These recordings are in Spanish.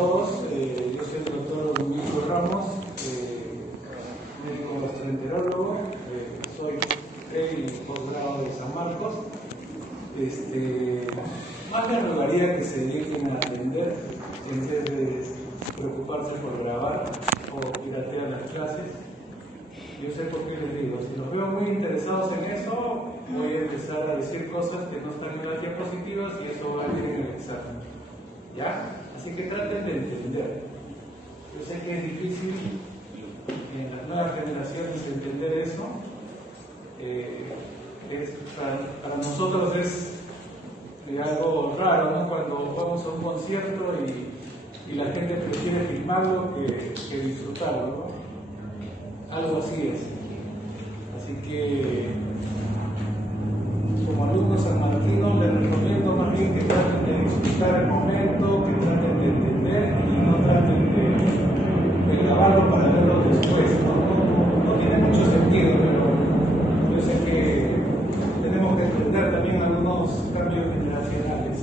todos. Yo soy el doctor Domingo Ramos, médico gastroenterólogo, soy el posgrado de San Marcos. Más me rogaría que se dediquen a atender en vez de preocuparse por grabar o piratear las clases. Yo sé por qué les digo, si los veo muy interesados en eso, voy a empezar a decir cosas que no están en las diapositivas y eso va a ir en el examen. ¿Ya? Así que traten de entender. Yo sé que es difícil en las nuevas generaciones entender eso. Para nosotros es algo raro, ¿no? Cuando vamos a un concierto y la gente prefiere filmarlo que disfrutarlo, ¿no? Algo así es. Así que, como alumnos sanmarquinos, les recomiendo más bien que traten de disfrutar el momento, que traten de entender y no traten de grabarlo para verlo después, ¿no? No tiene mucho sentido, pero yo sé que tenemos que entender también algunos cambios generacionales.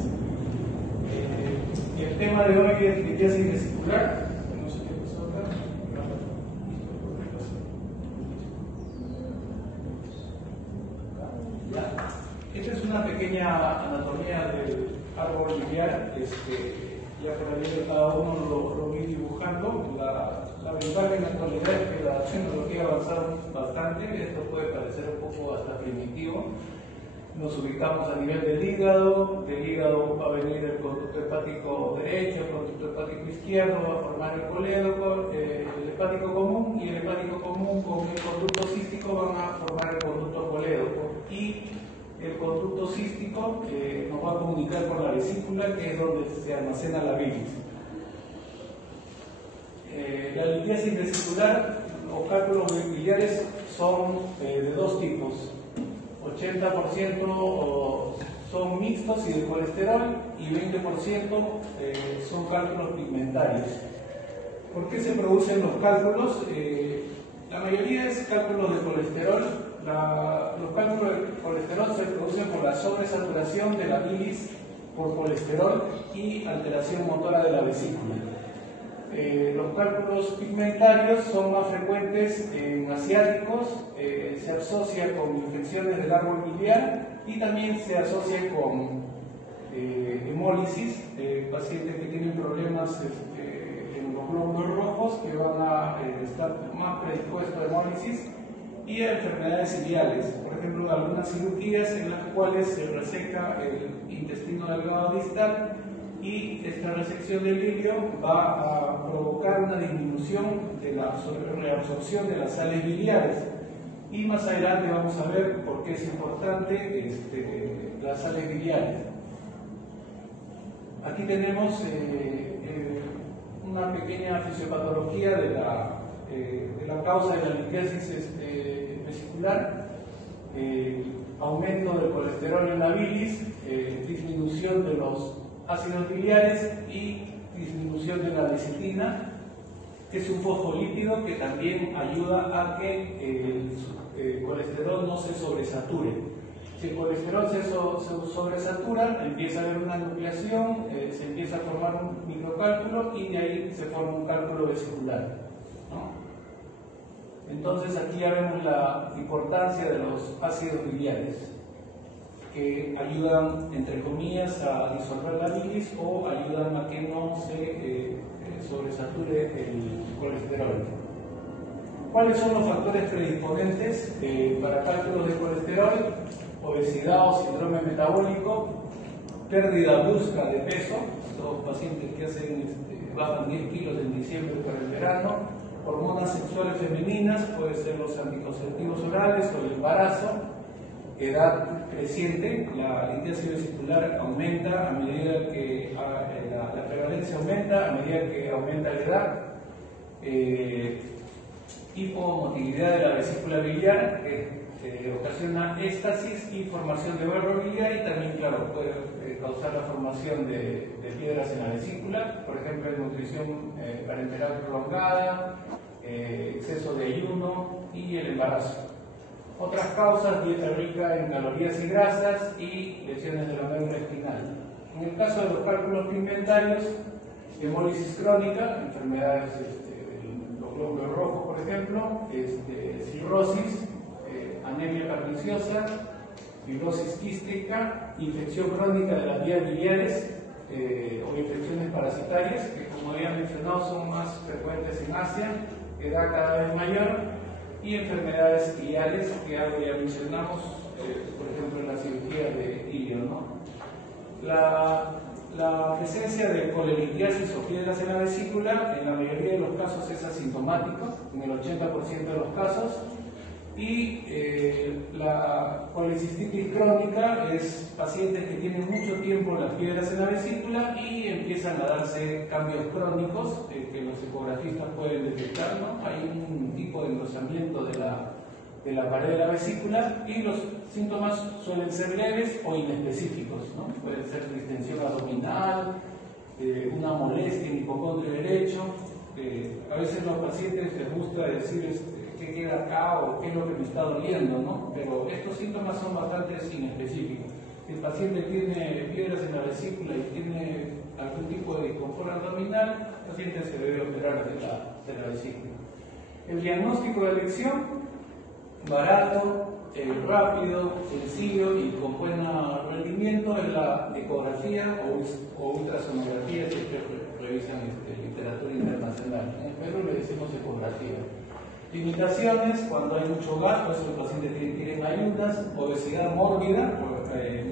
Y el tema de hoy es litiasis vesicular. No sé qué pasó acá. Esta es una pequeña anatomía del árbol biliar. Ya por ahí cada uno lo vi dibujando. La ventaja en la actualidad es que la tecnología ha avanzado bastante. Esto puede parecer un poco hasta primitivo. Nos ubicamos a nivel del hígado va a venir el conducto hepático derecho, el conducto hepático izquierdo, va a formar el colédoco, el hepático común, y el hepático común con el conducto cístico van a formar el conducto colédoco, y el conducto cístico nos va a comunicar con la vesícula, que es donde se almacena la bilis. La litiasis vesicular o cálculos biliares son de dos tipos. 80% son mixtos y de colesterol y 20% son cálculos pigmentarios. ¿Por qué se producen los cálculos? La mayoría es cálculos de colesterol. Los cálculos de colesterol se producen por la sobresaturación de la bilis por colesterol y alteración motora de la vesícula. Los cálculos pigmentarios son más frecuentes en asiáticos, se asocia con infecciones del árbol biliar y también se asocia con hemólisis, pacientes que tienen problemas en los glóbulos rojos que van a estar más predispuestos a hemólisis, y a enfermedades ciliares, por ejemplo en algunas cirugías en las cuales se reseca el intestino delgado distal, y esta resección del hilio va a provocar una disminución de la reabsorción de las sales biliares, y más adelante vamos a ver por qué es importante las sales biliares. Aquí tenemos una pequeña fisiopatología de la causa de la litiasis vesicular: aumento del colesterol en la bilis, disminución de los ácidos biliares y disminución de la lecitina, que es un fosfolípido que también ayuda a que el colesterol no se sobresature. Si el colesterol se sobresatura, empieza a haber una nucleación, se empieza a formar un microcálculo y de ahí se forma un cálculo vesicular, ¿no? Entonces aquí ya vemos la importancia de los ácidos biliares, que ayudan, entre comillas, a disolver la bilis o ayudan a que no se sobresature el colesterol. ¿Cuáles son los factores predisponentes para cálculos de colesterol? Obesidad o síndrome metabólico, pérdida brusca de peso, los pacientes que bajan 10 kilos en diciembre por el verano, hormonas sexuales femeninas, puede ser los anticonceptivos orales o el embarazo, edad creciente. La litiasis vesicular aumenta a medida que la prevalencia aumenta, a medida que aumenta la edad. Hipomotilidad de la vesícula biliar, que ocasiona éstasis y formación de barro biliar, y también, claro, puede causar la formación de piedras en la vesícula, por ejemplo, nutrición parenteral prolongada, exceso de ayuno y el embarazo. Otras causas: dieta rica en calorías y grasas y lesiones de la médula espinal. En el caso de los cálculos pigmentarios, hemólisis crónica, enfermedades de los glóbulos rojos, por ejemplo, cirrosis, anemia perniciosa, fibrosis quística, infección crónica de las vías biliares o infecciones parasitarias, que como había mencionado son más frecuentes en Asia, edad cada vez mayor, y enfermedades iliares, que algo ya mencionamos, por ejemplo en la cirugía de ilio, ¿no? La presencia de colelitiasis o piedras en la vesícula en la mayoría de los casos es asintomático, en el 80% de los casos, y la colecistitis crónica es pacientes que tienen mucho tiempo las piedras en la vesícula y empiezan a darse cambios crónicos que los ecografistas pueden detectar, ¿no? Hay un tipo de engrosamiento de la pared de la vesícula y los síntomas suelen ser leves o inespecíficos, ¿no? Puede ser distensión abdominal, una molestia en hipocondrio derecho. A veces a los pacientes les gusta decir qué queda acá o qué es lo que me está doliendo, ¿no? Pero estos síntomas son bastante inespecíficos. Si el paciente tiene piedras en la vesícula y tiene algún tipo de disconfort abdominal, el paciente se debe operar de la vesícula. El diagnóstico de elección, barato, rápido, sencillo y con buen rendimiento, es la ecografía o ultrasonografía, si ustedes revisan literatura internacional. En Perú le decimos ecografía. Limitaciones: cuando hay mucho gasto, el paciente tiene que ir en ayunas, obesidad mórbida,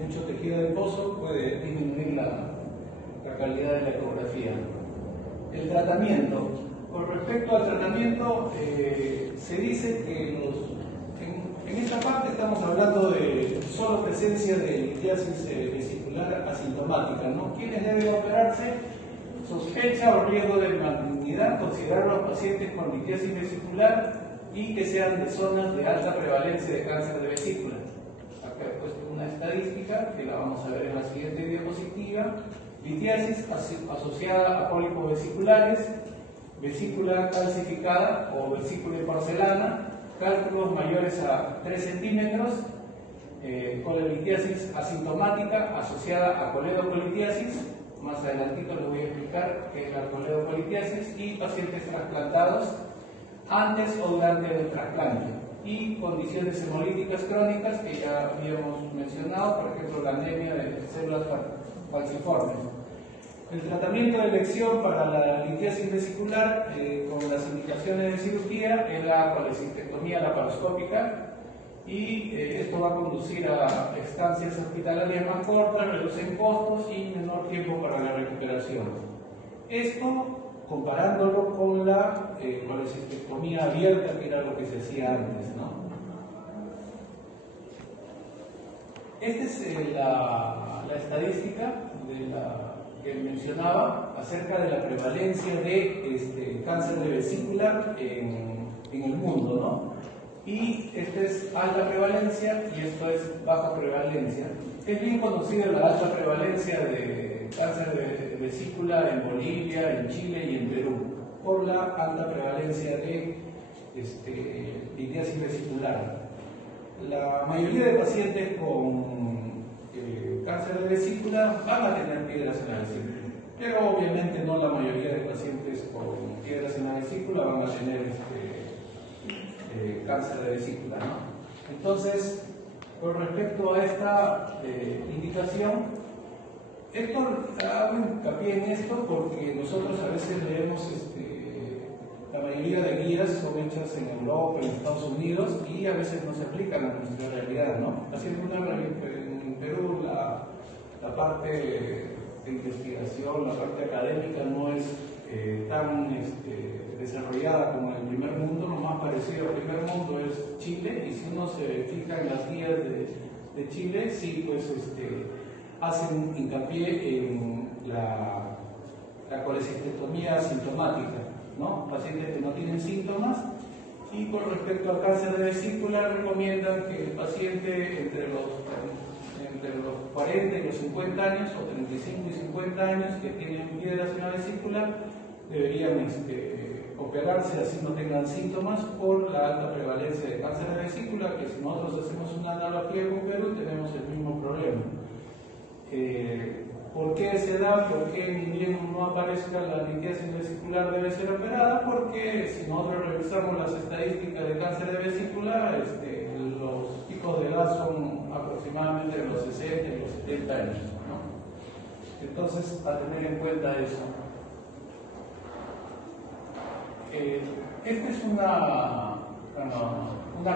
mucho tejido adiposo puede disminuir la calidad de la ecografía. El tratamiento. Con respecto al tratamiento, se dice que en esta parte estamos hablando de solo presencia de litiasis vesicular asintomática, ¿no? ¿Quiénes deben operarse? Sospecha o riesgo de malignidad, considerar a los pacientes con litiasis vesicular y que sean de zonas de alta prevalencia de cáncer de vesícula. Acá he puesto una estadística que la vamos a ver en la siguiente diapositiva. Litiasis asociada a pólipos vesiculares, vesícula calcificada o vesícula de porcelana, cálculos mayores a 3 centímetros, colelitiasis asintomática asociada a coledocolitiasis. Más adelantito les voy a explicar qué es la coledocolitiasis, y pacientes trasplantados antes o durante el trasplante, y condiciones hemolíticas crónicas que ya habíamos mencionado, por ejemplo la anemia de células falciformes. El tratamiento de elección para la litiasis vesicular con las indicaciones de cirugía es la colecistectomía laparoscópica, y esto va a conducir a estancias hospitalarias más cortas, reducen costos y menor tiempo para la recuperación. Esto comparándolo con la colecistectomía abierta, que era lo que se hacía antes, ¿no? Esta es la estadística que mencionaba acerca de la prevalencia de cáncer de vesícula en el mundo, ¿no? Y esta es alta prevalencia y esto es baja prevalencia. Es bien conocida la alta prevalencia de cáncer de vesícula en Bolivia, en Chile y en Perú, por la alta prevalencia de litiasis vesicular. La mayoría de pacientes con cáncer de vesícula van a tener piedras en la vesícula, pero obviamente no la mayoría de pacientes con piedras en la vesícula van a tener cáncer de vesícula, ¿no? Entonces, con respecto a esta indicación, Héctor hago hincapié en esto porque nosotros a veces leemos, la mayoría de guías son hechas en Europa, en Estados Unidos, y a veces no se aplican a nuestra realidad, ¿no? Haciendo en Perú la parte de investigación, la parte académica no es tan desarrollada como en el primer mundo. Lo más parecido al primer mundo es Chile, y si uno se fija en las guías de Chile, sí, pues hacen hincapié en la colecistectomía asintomática, ¿no? Pacientes que no tienen síntomas. Y con respecto al cáncer de vesícula, recomiendan que el paciente entre los 40 y los 50 años, o 35 y 50 años, que tienen piedras en la vesícula, deberían operarse así no tengan síntomas, por la alta prevalencia de cáncer de vesícula, que si nosotros hacemos una analogía con Perú tenemos el mismo problema. ¿Por qué se da? ¿Por qué ni bien no aparezca la litiasis vesicular debe ser operada? Porque si nosotros revisamos las estadísticas de cáncer de vesícula, los picos de edad son aproximadamente de los 60 y los 70 años, ¿no? Entonces, a tener en cuenta eso. Esta es una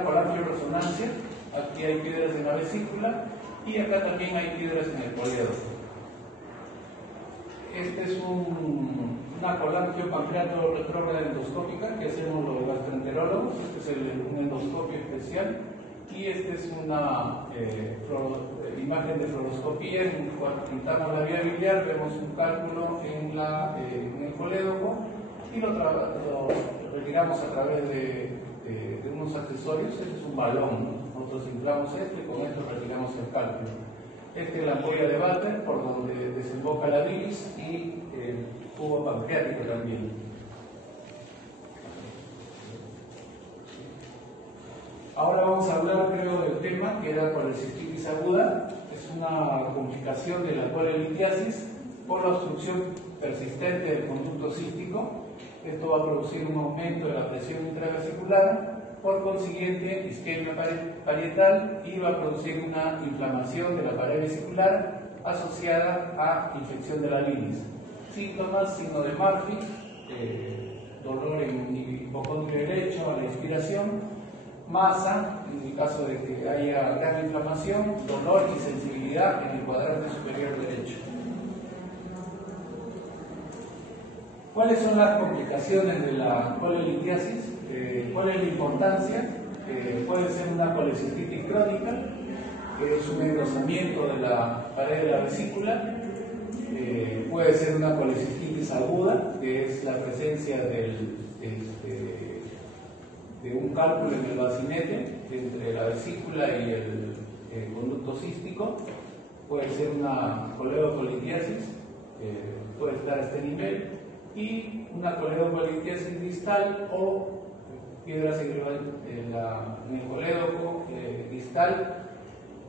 colangioresonancia. Aquí hay piedras en la vesícula y acá también hay piedras en el colédoco. Esta es una colangiopancreato retrógrada endoscópica que hacemos los gastroenterólogos. Este es un endoscopio especial y esta es una imagen de fluoroscopía. Cuando pintamos la vía biliar vemos un cálculo en el colédoco y lo retiramos a través de unos accesorios. Este es un balón, ¿no? Nosotros inflamos esto y con esto retiramos el cálculo. Esta es la ampolla de Walter por donde desemboca la bilis y el tubo pancreático también. Ahora vamos a hablar, creo, del tema que era colecistitis aguda. Es una complicación de la colelitiasis por la obstrucción persistente del conducto cístico. Esto va a producir un aumento de la presión intravesicular, por consiguiente isquemia parietal, y va a producir una inflamación de la pared vesicular asociada a infección de la bilis. Síntomas: signo de Murphy, dolor en el hipocondrio derecho a la inspiración, masa, en el caso de que haya gran inflamación, dolor y sensibilidad en el cuadrante superior derecho. ¿Cuáles son las complicaciones de la colelitiasis? ¿Cuál es la importancia? Puede ser una colecistitis crónica, que es un engrosamiento de la pared de la vesícula. Puede ser una colecistitis aguda, que es la presencia de un cálculo en el bacinete entre la vesícula y el conducto cístico. Puede ser una coledocolitiasis, puede estar a este nivel, y una coledocolitiasis distal o piedras en el colédoco distal.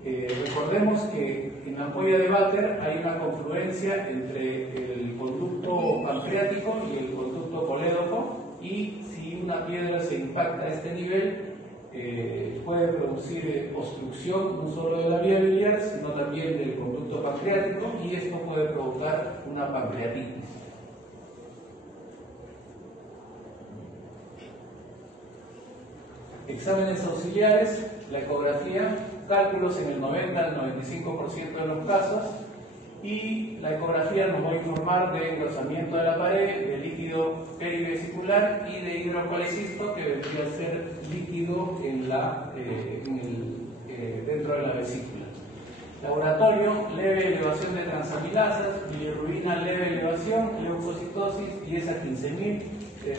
Recordemos que en la ampolla de Walter hay una confluencia entre el conducto pancreático y el conducto colédoco, y si una piedra se impacta a este nivel, puede producir obstrucción no solo de la vía biliar, sino también del conducto pancreático, y esto puede provocar una pancreatitis. Exámenes auxiliares: la ecografía, cálculos en el 90 al 95% de los casos, y la ecografía nos va a informar de engrosamiento de la pared, de líquido perivesicular y de hidrocolecisto, que vendría a ser líquido dentro de la vesícula. Laboratorio: leve elevación de transaminasas, bilirrubina leve elevación, leucocitosis 10 a 15.000,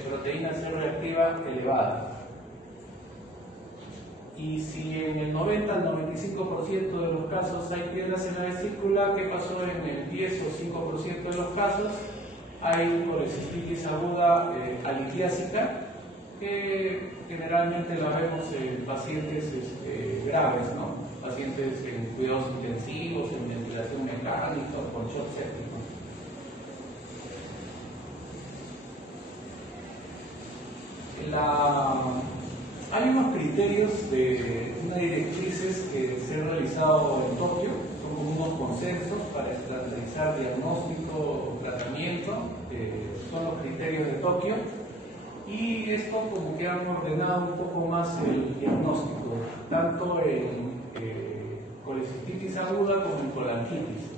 proteína C reactiva elevada. Y si en el 90 al 95% de los casos hay piedras en la vesícula, ¿qué pasó en el 10 o 5% de los casos? Hay colecistitis aguda alitiásica, que generalmente la vemos en pacientes graves, ¿no? Pacientes en cuidados intensivos, en ventilación mecánica, con shock séptico. Hay unos criterios unas directrices que se han realizado en Tokio, son como unos consensos para estandarizar diagnóstico, tratamiento, son los criterios de Tokio, y esto como que han ordenado un poco más el diagnóstico, tanto en colecistitis aguda como en colangitis.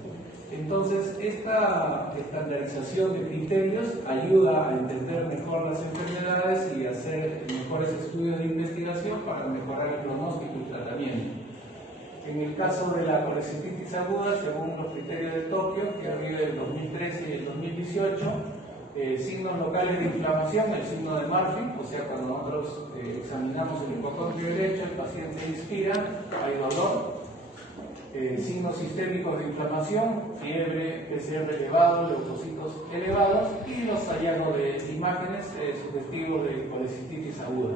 Entonces, esta estandarización de criterios ayuda a entender mejor las enfermedades y hacer mejores estudios de investigación para mejorar el pronóstico y tratamiento. En el caso de la colecistitis aguda, según los criterios de Tokio, que arriba del 2013 y el 2018, signos locales de inflamación, el signo de Murphy, o sea, cuando nosotros examinamos el hipocondrio derecho, el paciente inspira, hay dolor. Signos sistémicos de inflamación, fiebre, PCR elevado, leucocitos elevados, y los hallazgos de imágenes sugestivos de colecistitis aguda.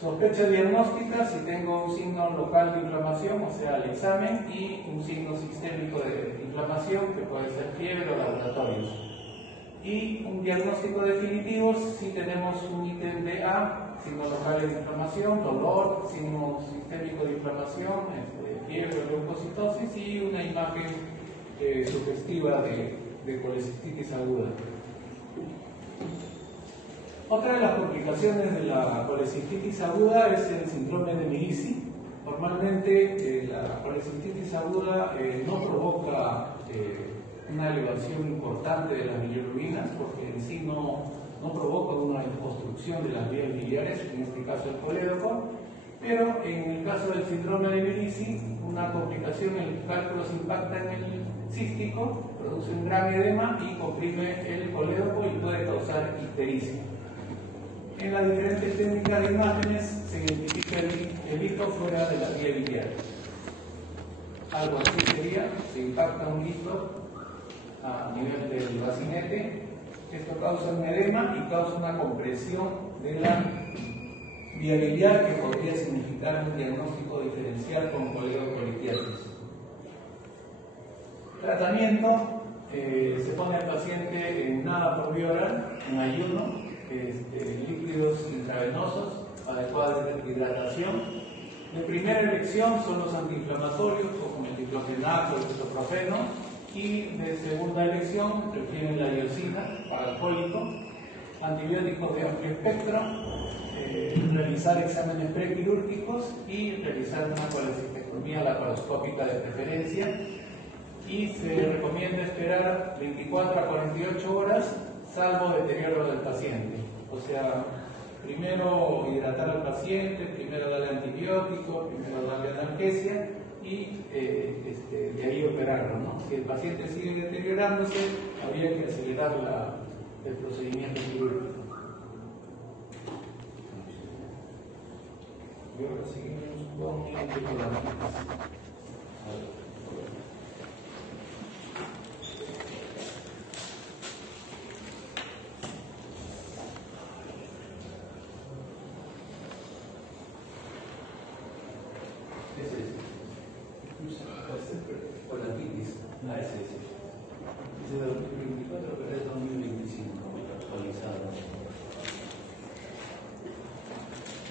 Sospecha diagnóstica si tengo un signo local de inflamación, o sea, el examen, y un signo sistémico de inflamación, que puede ser fiebre o laboratorios. Y un diagnóstico definitivo si tenemos un ítem de A, signos locales de inflamación, dolor, signo sistémico de inflamación, fiebre o leucocitosis, y una imagen sugestiva de colecistitis aguda. Otra de las complicaciones de la colecistitis aguda es el síndrome de Mirici. Normalmente la colecistitis aguda no provoca una elevación importante de las bilirrubinas, porque en sí no provoca una obstrucción de las vías biliares, en este caso el colédoco, pero en el caso del síndrome de Mirici, una complicación, el cálculo se impacta en el cístico, produce un gran edema y comprime el colédoco y puede causar ictericia. En las diferentes técnicas de imágenes se identifica el hito fuera de la vía biliar. Algo así sería, se impacta un hito a nivel del bacinete, esto causa un edema y causa una compresión de la vía biliar, que podría significar un diagnóstico diferencial con coledocolitiasis. Tratamiento, se pone al paciente en nada por vía oral, en ayuno, líquidos intravenosos, adecuada hidratación. De primera elección son los antiinflamatorios, como el diclofenac o el ibuprofeno, y de segunda elección prefieren la iosina para alcohólico, antibióticos de amplio espectro, realizar exámenes prequirúrgicos y realizar una colecistectomía laparoscópica de preferencia, y se recomienda esperar 24 a 48 horas salvo deterioro del paciente. O sea, primero hidratar al paciente, primero darle antibiótico, primero darle analgesia y de ahí operarlo, ¿no? Si el paciente sigue deteriorándose, habría que acelerar el procedimiento quirúrgico. Y ahora seguimos con la anticoagulantes.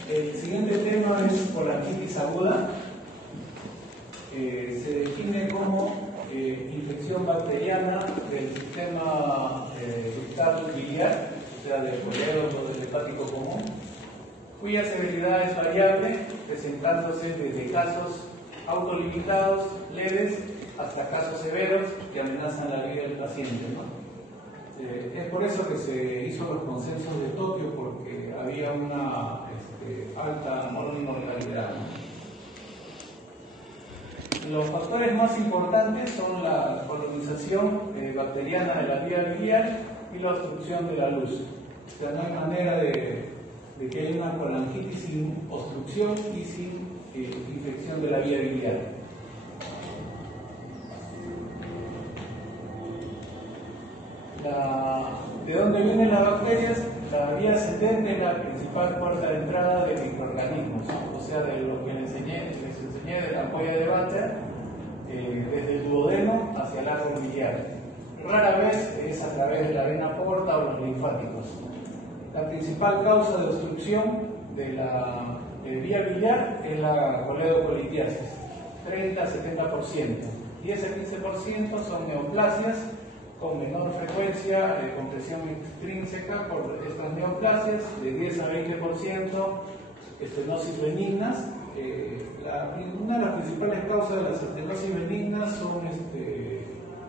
El siguiente tema es colangitis aguda. Se define como infección bacteriana del sistema ductal biliar, o sea, del colédoco del hepático común, cuya severidad es variable, presentándose desde casos autolimitados, leves, hasta casos severos que amenazan la vida del paciente, ¿no? Es por eso que se hizo los consensos de Tokio, porque había una alta mortalidad, ¿no? Los factores más importantes son la colonización bacteriana de la vía biliar y la obstrucción de la luz. O sea, no hay manera de que haya una colangitis sin obstrucción y sin infección de la vía biliar. ¿De dónde vienen las bacterias? La vía ascendente es la principal puerta de entrada de microorganismos, o sea, de lo que les enseñé de la ampolla de Vater, desde el duodeno hacia el árbol biliar. Rara vez es a través de la vena porta o los linfáticos. La principal causa de obstrucción de la vía biliar es la coledocolitiasis, 30 a 70%, y ese 15% son neoplasias con menor frecuencia, compresión extrínseca por estas neoplasias, de 10 a 20%, estenosis benignas. Una de las principales causas de las estenosis benignas son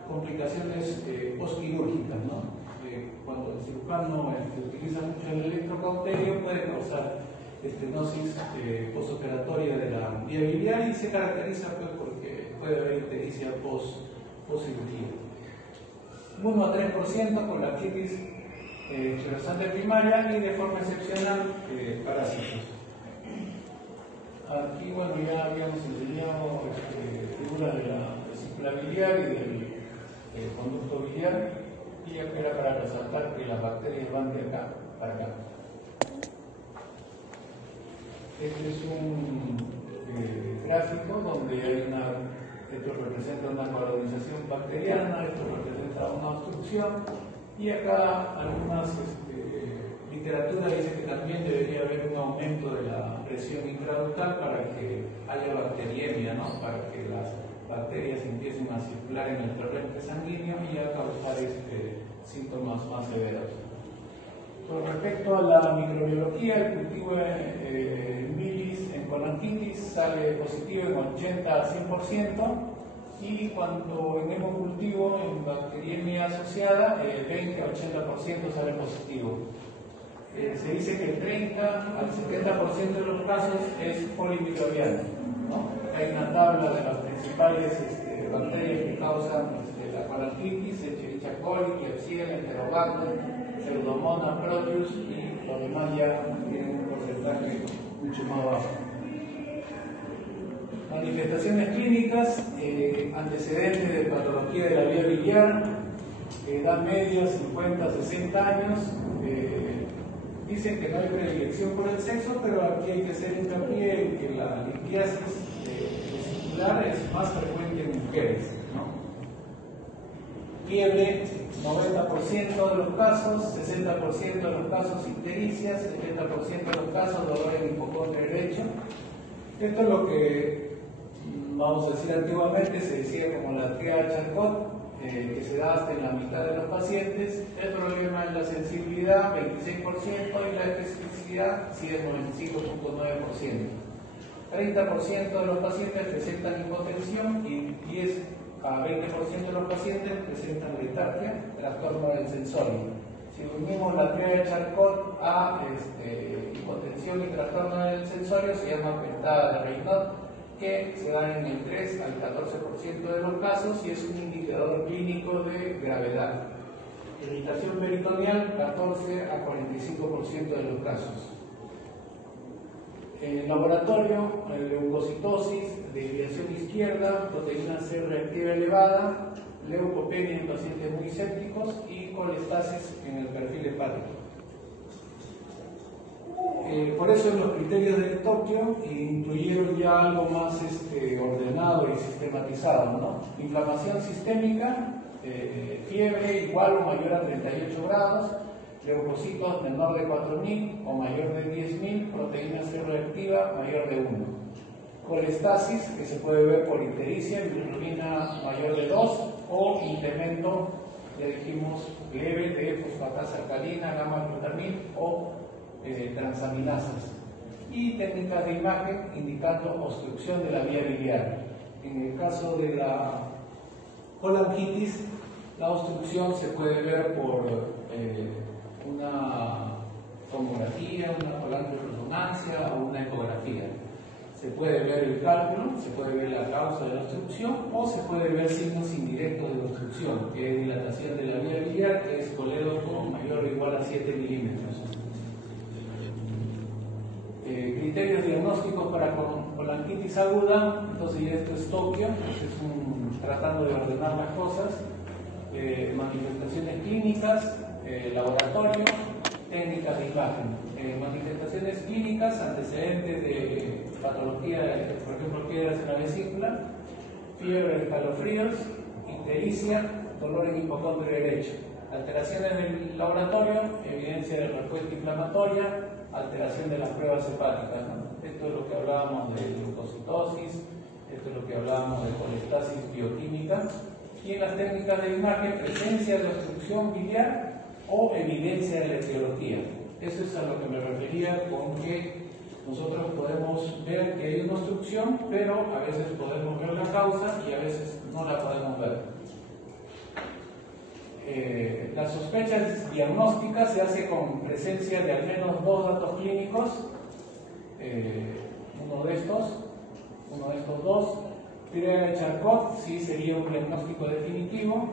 complicaciones postquirúrgicas, ¿no? Cuando el cirujano utiliza mucho el electrocauterio, puede causar estenosis postoperatoria de la vía biliar, y se caracteriza pues porque puede haber ictericia post-cirugía. 1 a 3% con la artritis esclerosante primaria, y de forma excepcional parásitos. Aquí, bueno, ya habíamos enseñado figuras de la vesícula biliar y del conducto biliar, y acá era para resaltar que las bacterias van de acá para acá. Este es un gráfico donde hay esto representa una colonización bacteriana, esto representa una obstrucción, y acá algunas literatura dice que también debería haber un aumento de la presión intraductal para que haya bacteriemia, ¿no? Para que las bacterias empiecen a circular en el torrente sanguíneo y a causar síntomas más severos. Con respecto a la microbiología, el cultivo en bilis, en colanquitis, sale positivo en 80 a 100%, y cuando en hemocultivo, en bacteriemia asociada, 20 a 80% sale positivo. Se dice que el 30 al 70% de los casos es polimicrobiano, ¿no? Hay una tabla de las principales bacterias que causan la colanquitis: Escherichia coli, Klebsiella, Enterobacter, Pseudomonas, Proteus, y los demás ya tienen un porcentaje mucho más bajo. Manifestaciones clínicas, antecedentes de patología de la vía biliar, edad media 50 a 60 años. Dicen que no hay predilección por el sexo, pero aquí hay que hacer hincapié en que la litiasis vesicular es más frecuente en mujeres, ¿no? Fiebre, 90% de los casos, 60% de los casos ictericia, 70% de los casos dolor en hipocondrio derecho. Esto es lo que, vamos a decir, antiguamente se decía como la tríada Charcot, que se da hasta en la mitad de los pacientes. El problema es la sensibilidad, 26%, y la especificidad, sí, es 95.9%. 30% de los pacientes presentan hipotensión y 10 a 20% de los pacientes presentan letargia, trastorno del sensorio. Si unimos la tríada de Charcot a hipotensión y trastorno del sensorio, se llama pentada de Raynaud, que se da en el 3 al 14% de los casos y es un indicador clínico de gravedad. Irritación peritoneal, 14 a 45% de los casos. En el laboratorio, leucocitosis, desviación izquierda, proteína C reactiva elevada, leucopenia en pacientes muy sépticos y colestasis en el perfil hepático. Por eso en los criterios de Tokio incluyeron ya algo más ordenado y sistematizado, ¿no? Inflamación sistémica, fiebre igual o mayor a 38 grados, leucocitos menor de 4.000 o mayor de 10.000, proteína C reactiva mayor de 1. Colestasis, que se puede ver por ictericia, bilirrubina mayor de 2, o incremento, ya dijimos, leve de fosfatasa alcalina, gamma-glutamil o transaminasas. Y técnicas de imagen indicando obstrucción de la vía biliar. En el caso de la colanquitis, la obstrucción se puede ver por una tomografía, una colangioresonancia o una ecografía. Se puede ver el cálculo, se puede ver la causa de la obstrucción, o se puede ver signos indirectos de obstrucción, que es dilatación de la vía biliar, que es colédoco mayor o igual a 7 milímetros. Criterios diagnósticos para colanquitis aguda. Entonces ya esto es Tokio, tratando de ordenar las cosas. Manifestaciones clínicas, laboratorio, técnicas de imagen. Manifestaciones clínicas, antecedentes de patología, por ejemplo, piedras en la vesícula, fiebre, escalofríos, ictericia, dolor en hipocondrio derecho. Alteraciones del laboratorio, evidencia de respuesta inflamatoria, alteración de las pruebas hepáticas, ¿no? Esto es lo que hablábamos de leucocitosis, esto es lo que hablábamos de colestasis bioquímica. Y en las técnicas de imagen, presencia de obstrucción biliar o evidencia de la etiología. Eso es a lo que me refería con que nosotros podemos ver que hay una obstrucción, pero a veces podemos ver la causa y a veces no la podemos ver. La sospecha diagnóstica se hace con presencia de al menos 2 datos clínicos, uno de estos dos. Tríada de Charcot sí sería un diagnóstico definitivo,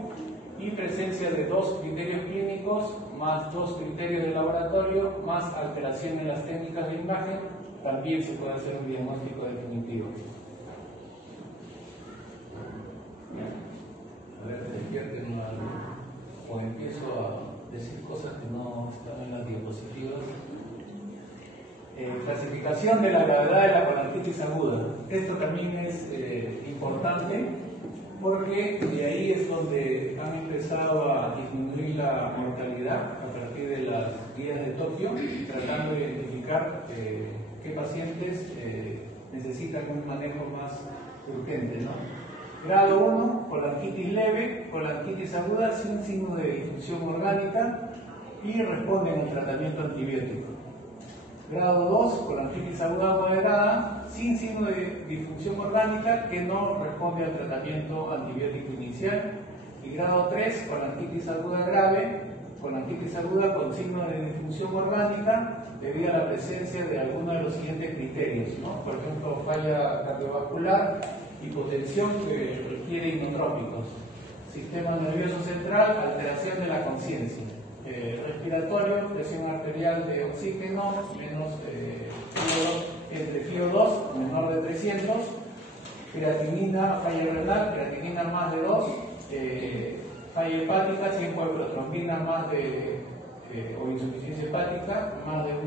y presencia de 2 criterios clínicos más 2 criterios de laboratorio más alteración en las técnicas de imagen, también se puede hacer un diagnóstico definitivo. A ver, despierten o empiezo a decir cosas que no están en las diapositivas. Clasificación de la gravedad de la colangitis aguda. Esto también es importante porque de ahí es donde han empezado a disminuir la mortalidad a partir de las guías de Tokio, tratando de identificar qué pacientes necesitan un manejo más urgente, ¿no? Grado 1, colangitis leve, colangitis aguda sin signo de disfunción orgánica y responden al tratamiento antibiótico. Grado 2, colangitis aguda moderada, sin signo de disfunción orgánica que no responde al tratamiento antibiótico inicial. Y grado 3, colangitis aguda grave, colangitis aguda con signo de disfunción orgánica debido a la presencia de alguno de los siguientes criterios, ¿no? Por ejemplo, falla cardiovascular, hipotensión que requiere inotrópicos, sistema nervioso central, alteración de la conciencia. Respiratorio, presión arterial de oxígeno menos entre FiO2 menor de 300, creatinina, falla renal, creatinina más de 2, falla hepática, tiempo de protrombina más de o insuficiencia hepática más de 1.5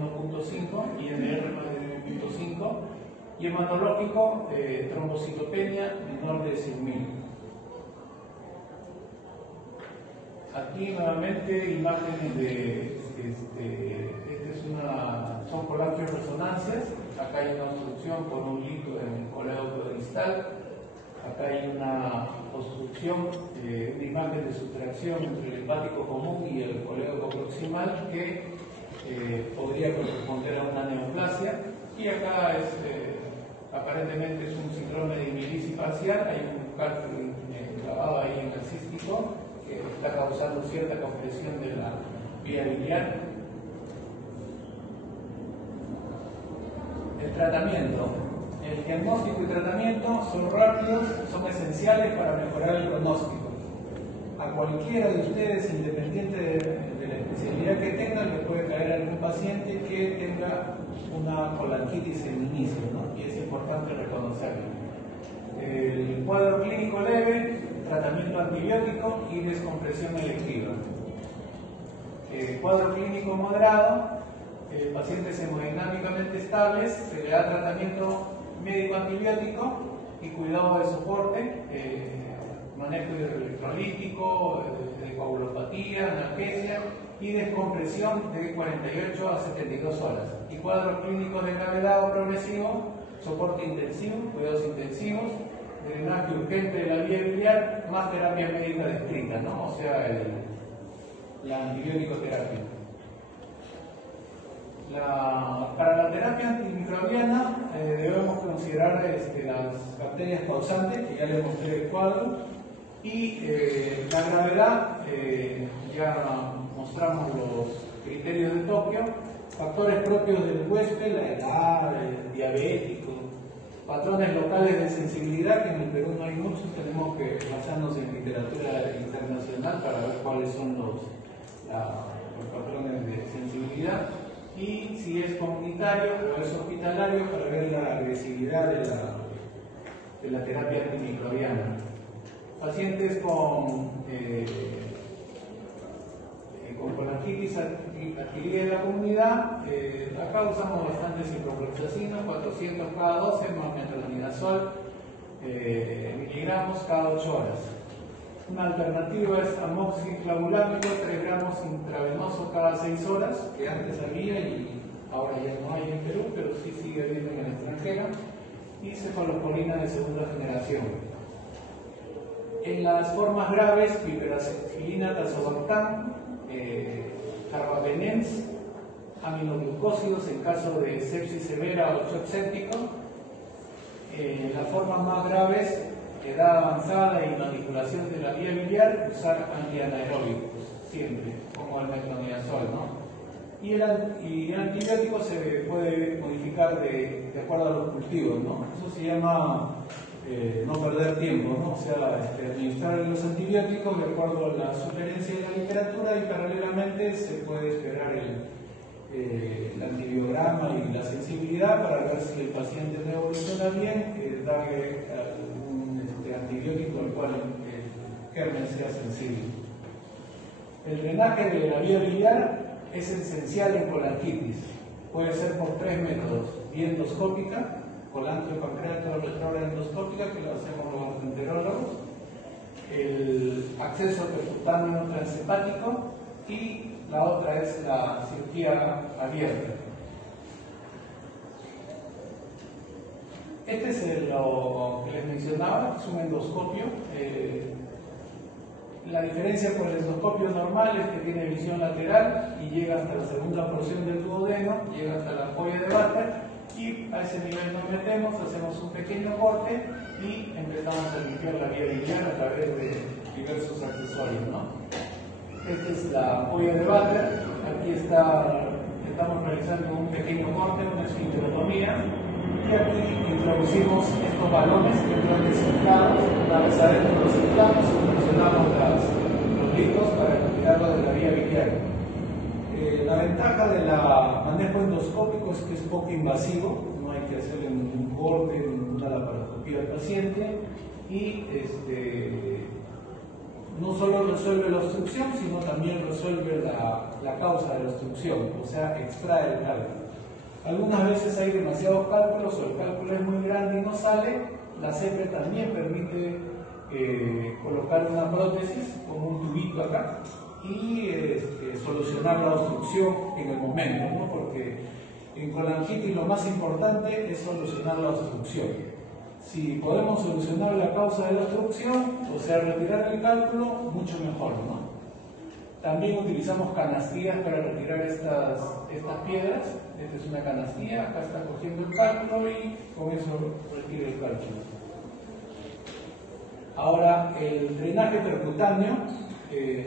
y INR más de 1.5 y hematológico, trombocitopenia menor de 100.000. Aquí nuevamente imágenes de, son colangios resonancias. Acá hay una obstrucción por un líquido en el colédoco distal. Acá hay una obstrucción, una imagen de sustracción entre el hepático común y el colédoco proximal que podría corresponder a una neoplasia. Y acá aparentemente es un síndrome de hemilisis parcial. Hay un cálculo grabado ahí en el cístico que está causando cierta compresión de la vía biliar. El tratamiento. El diagnóstico y tratamiento son rápidos, son esenciales para mejorar el pronóstico. A cualquiera de ustedes, independiente de la especialidad que tengan, le puede caer algún paciente que tenga una colangitis en inicio, ¿no? Y es importante reconocerlo. El cuadro clínico leve, tratamiento antibiótico y descompresión electiva. Cuadro clínico moderado, pacientes hemodinámicamente estables, se le da tratamiento médico antibiótico y cuidado de soporte, manejo electrolítico, de coagulopatía, analgesia y descompresión de 48 a 72 horas. Y cuadro clínico de gravedad o progresivo, soporte intensivo, cuidados intensivos, drenaje urgente de la vía biliar, más terapia médica descrita, ¿no? O sea, la antibiótico terapia. Para la terapia antimicrobiana debemos considerar las bacterias causantes, que ya les mostré el cuadro, y la gravedad, ya mostramos los criterios de Tokio, factores propios del huésped, la edad, el diabético, patrones locales de sensibilidad, que en el Perú no hay muchos, tenemos que basarnos en literatura internacional para ver cuáles son los patrones de sensibilidad, y si es comunitario o es hospitalario para ver la agresividad de la terapia antimicrobiana. Pacientes con colangitis adquirida en la comunidad, acá usamos bastante ciprofloxacino, 400 cada 12 más metronidazol miligramos cada 8 horas. Una alternativa es amoxiclavulámido, 3 gramos intravenoso cada 6 horas, que antes había y ahora ya no hay en Perú, pero sí sigue habiendo en el extranjero, y cefalosporina de segunda generación. En las formas graves, piperacilina, tazobactam, carbapenens, aminoglucósidos en caso de sepsis severa o shock séptico. Las formas más graves, edad avanzada y manipulación de la vía biliar, usar antianaeróbicos siempre, como el metronidazol, ¿no? Y el antibiótico se puede modificar de acuerdo a los cultivos, ¿no? Eso se llama no perder tiempo, ¿no? O sea, administrar los antibióticos de acuerdo a la sugerencia de la literatura, y paralelamente se puede esperar el antibiograma y la sensibilidad para ver si el paciente no evoluciona bien, darle algún antibiótico al cual el germen sea sensible. El drenaje de la vía biliar es esencial en colangitis. puede ser por 3 métodos: vía endoscópica, colangiopancreato retrógrada endoscópica, que lo hacemos los gastroenterólogos, el acceso percutáneo transhepático, y la otra es la cirugía abierta. Este es lo que les mencionaba, es un endoscopio. La diferencia con el endoscopio normal es que tiene visión lateral y llega hasta la segunda porción del duodeno, llega hasta la folla de Vater, y a ese nivel nos metemos, hacemos un pequeño corte y empezamos a limpiar la vía biliar a través de diversos accesorios, ¿no? Esta es la folla de Vater. Aquí estamos realizando un pequeño corte, una esfinterotomía, y aquí introducimos estos balones dentro de los inflados. Una vez adentro los inflamos, solucionamos los litos para retirarlo de la vía biliar. La ventaja del manejo endoscópico es que es poco invasivo, no hay que hacerle ningún corte, ninguna laparoscopía al paciente, y no solo resuelve la obstrucción, sino también resuelve la causa de la obstrucción, o sea, extrae el cálculo. Algunas veces hay demasiados cálculos o el cálculo es muy grande y no sale. La CEPRE también permite colocar una prótesis como un tubito acá y solucionar la obstrucción en el momento, ¿no? Porque en colangitis lo más importante es solucionar la obstrucción. Si podemos solucionar la causa de la obstrucción, o sea, retirar el cálculo, mucho mejor, ¿no? También utilizamos canastillas para retirar estas piedras. Esta es una canastilla, acá está cogiendo el cálculo y con eso retira el cálculo. Ahora, el drenaje percutáneo,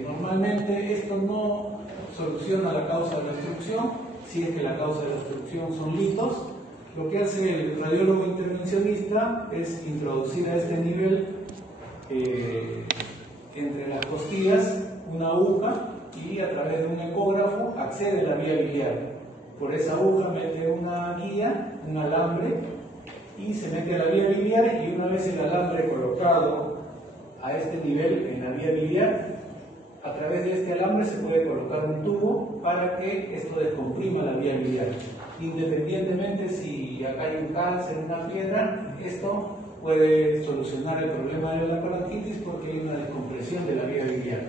normalmente esto no soluciona la causa de la obstrucción, si es que la causa de la obstrucción son litos. Lo que hace el radiólogo intervencionista es introducir a este nivel, entre las costillas, una aguja, y a través de un ecógrafo accede a la vía biliar. Por esa aguja mete una guía, un alambre, y se mete a la vía biliar, y una vez el alambre colocado a este nivel en la vía biliar, a través de este alambre se puede colocar un tubo para que esto descomprima la vía biliar. Independientemente si acá hay un cáncer, una piedra, esto puede solucionar el problema de la colangitis porque hay una descompresión de la vía biliar.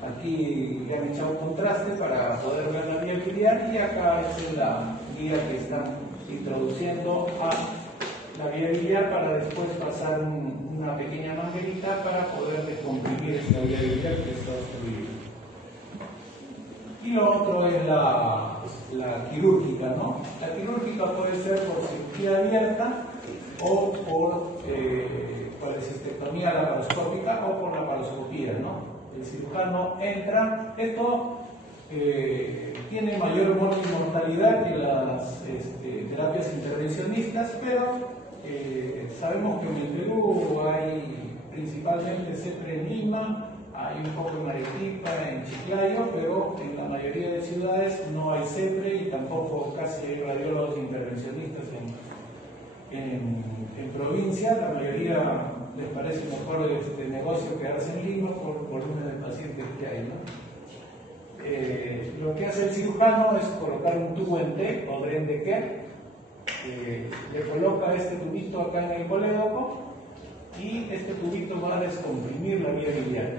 Aquí le han echado un contraste para poder ver la vía biliar, y acá es la guía que están introduciendo a la vía biliar para después pasar una pequeña manguerita para poder descomprimir esta vía biliar que está obstruida. Y lo otro es la quirúrgica, ¿no? La quirúrgica puede ser por cirugía abierta o por colecistectomía laparoscópica o por laparoscopía, ¿no? El cirujano entra, esto tiene mayor mortalidad que las terapias intervencionistas, pero sabemos que en el Perú hay principalmente CEPRE en Lima, hay un poco en Arequipa, en Chiclayo, pero en la mayoría de ciudades no hay CEPRE y tampoco casi hay radiólogos intervencionistas en provincia. La mayoría les parece mejor este negocio quedarse en Lima por volumen de pacientes que hay, ¿no? Lo que hace el cirujano es colocar un tubo en T o Dren de Kerr, le coloca este tubito acá en el colédoco y este tubito va a descomprimir la vía biliar,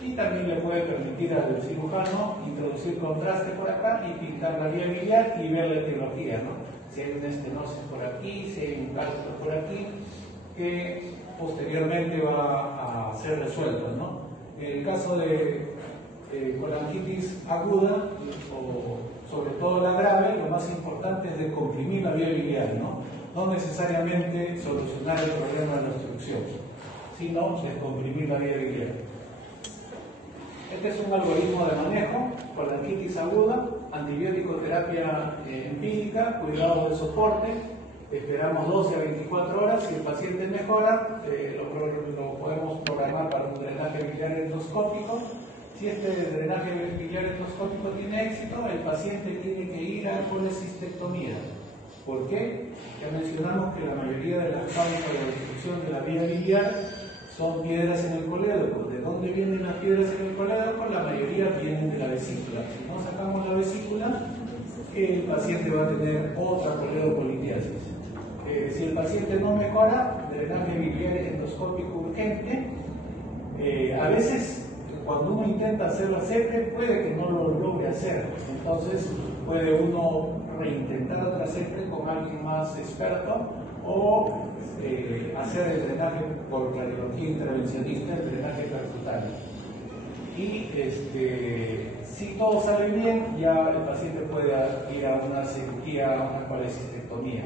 y también le puede permitir al cirujano introducir contraste por acá y pintar la vía biliar y ver la etiología, ¿no? Si hay una estenosis por aquí, si hay un cálculo por aquí, que posteriormente va a ser resuelto, ¿no? En el caso de colangitis aguda, o sobre todo la grave, lo más importante es descomprimir la vía biliar, ¿no? No necesariamente solucionar el problema de la obstrucción, sino descomprimir la vía biliar. Este es un algoritmo de manejo: colangitis aguda, antibiótico terapia empírica, cuidado de soporte. Esperamos 12 a 24 horas. Si el paciente mejora, lo podemos programar para un drenaje biliar endoscópico. Si este drenaje biliar endoscópico tiene éxito, el paciente tiene que ir a colecistectomía. ¿Por qué? Ya mencionamos que la mayoría de las causas de la obstrucción de la vía biliar son piedras en el colédoco. ¿De dónde vienen las piedras en el colédoco? La mayoría vienen de la vesícula. Si no sacamos la vesícula, el paciente va a tener otra coledopolitiasis. Si el paciente no mejora, drenaje biliar endoscópico urgente. A veces, cuando uno intenta hacer la CEPRE, puede que no lo logre hacer. Entonces, puede uno reintentar otra CEPRE con alguien más experto o hacer el drenaje por radiología intervencionista, el drenaje percutáneo. Y si todo sale bien, ya el paciente puede ir a una cirugía, a una colecistectomía.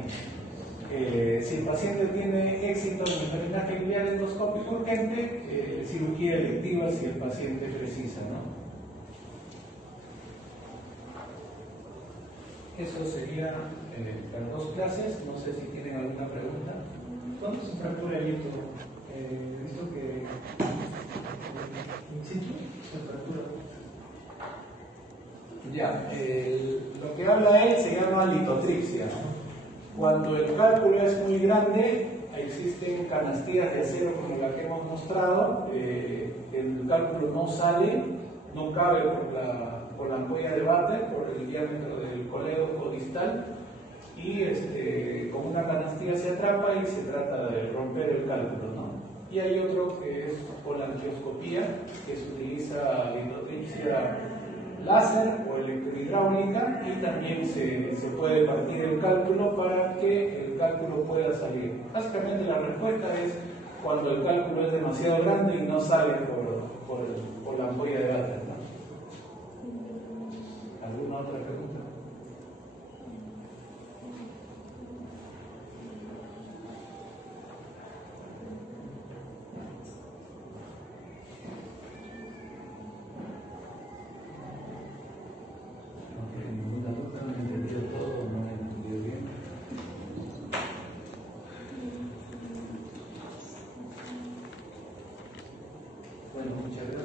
Si el paciente tiene éxito en el drenaje biliar endoscópico urgente, cirugía electiva si el paciente precisa, ¿no? Eso sería las dos clases. No sé si tienen alguna pregunta. ¿Cuándo se fractura el hito? He visto que in situ se fractura. Ya, lo que habla él se llama litotripsia, ¿no? Cuando el cálculo es muy grande, existen canastillas de acero como la que hemos mostrado, el cálculo no sale, no cabe por la ampolla de váter, por el diámetro del colédoco distal, y con una canastilla se atrapa y se trata de romper el cálculo, ¿no? Y hay otro que es colangioscopía, que se utiliza litotripsia láser o electrohidráulica, y también se puede partir el cálculo para que el cálculo pueda salir. Básicamente la respuesta es cuando el cálculo es demasiado grande y no sale por la ampolla de váter, ¿no? ¿Alguna otra pregunta? Muchas gracias.